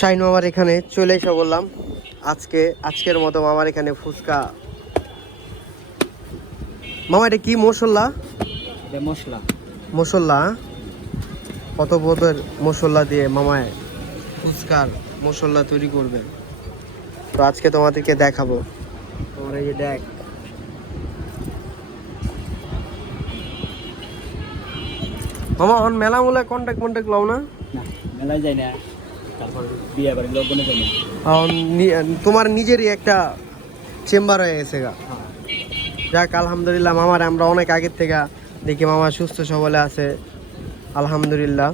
Shine মামার এখানে চলে এসে বললাম আজকের মতো মামার এখানে ফুচকা। মামা এটা কি মশলা? মশলা কত পদের মশলা দিয়ে মামায় ফুচকার মশলা তৈরি করবে, তো আজকে তোমাদেরকে দেখাবো। তোমার এই যে দেখ, মামা অন মেলা মূলে কন্টাক্ট লও না? মেলায় যাই না, তারপর বিয়ে বাড়ি লোকজনে যাই না। তোমার নিজেরই একটা চেম্বার হয়ে গেছে গা। যাক আলহামদুলিল্লাহ, মামার আমরা অনেক আগের থেকে দেখি মামা সুস্থ সবলে আছে আলহামদুলিল্লাহ।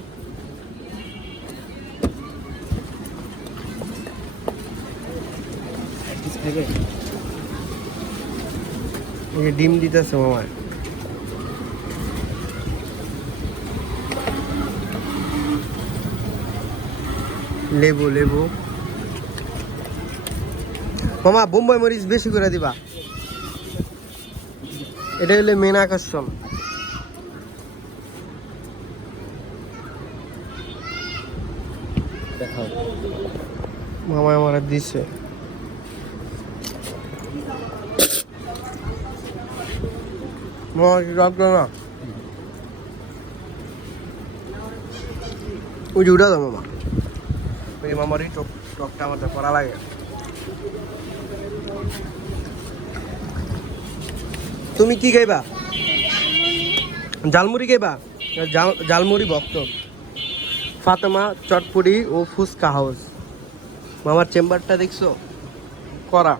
এই যে ডিম দিতেছে মামায়, লেবু মামা বোম্বাই মরিচ বেশি করে দিবা, এটা হলো মেন আকর্ষণ। মামা আমার দিছে। মামা কি রাখবে না? ওই যে উঠা দাও মামা, ওই মামারই টকটা আমার করা লাগে। তুমি কি খাইবা? জালমুড়ি খাইবা? জালমুড়ি ভক্ত। ফাতেমা চটপুরি ও ফুচকা হাউস। মামার চেম্বারটা দেখছো করা,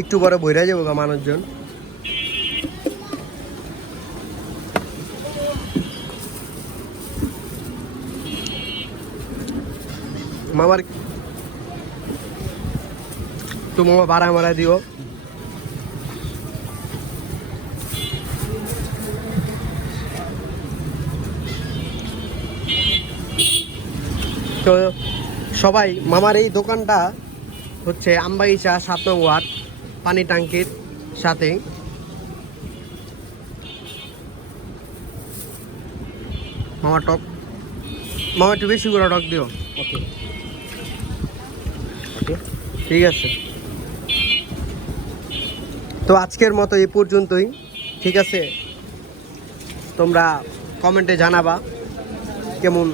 একটু পরে বইরা যাবো গা মানুষজন। মামার তো মামা বাড়া দিও। তো সবাই মামার এই দোকানটা হচ্ছে আমবাগিচা 7 নং ওয়ার্ড, পানি ট্যাঙ্কির সাথে। মামা একটু বেশি করে টক দিও। ওকে ঠিক আছে। তো আজকের মতো এই পর্যন্তই, ঠিক আছে? তোমরা কমেন্টে জানাবা কেমন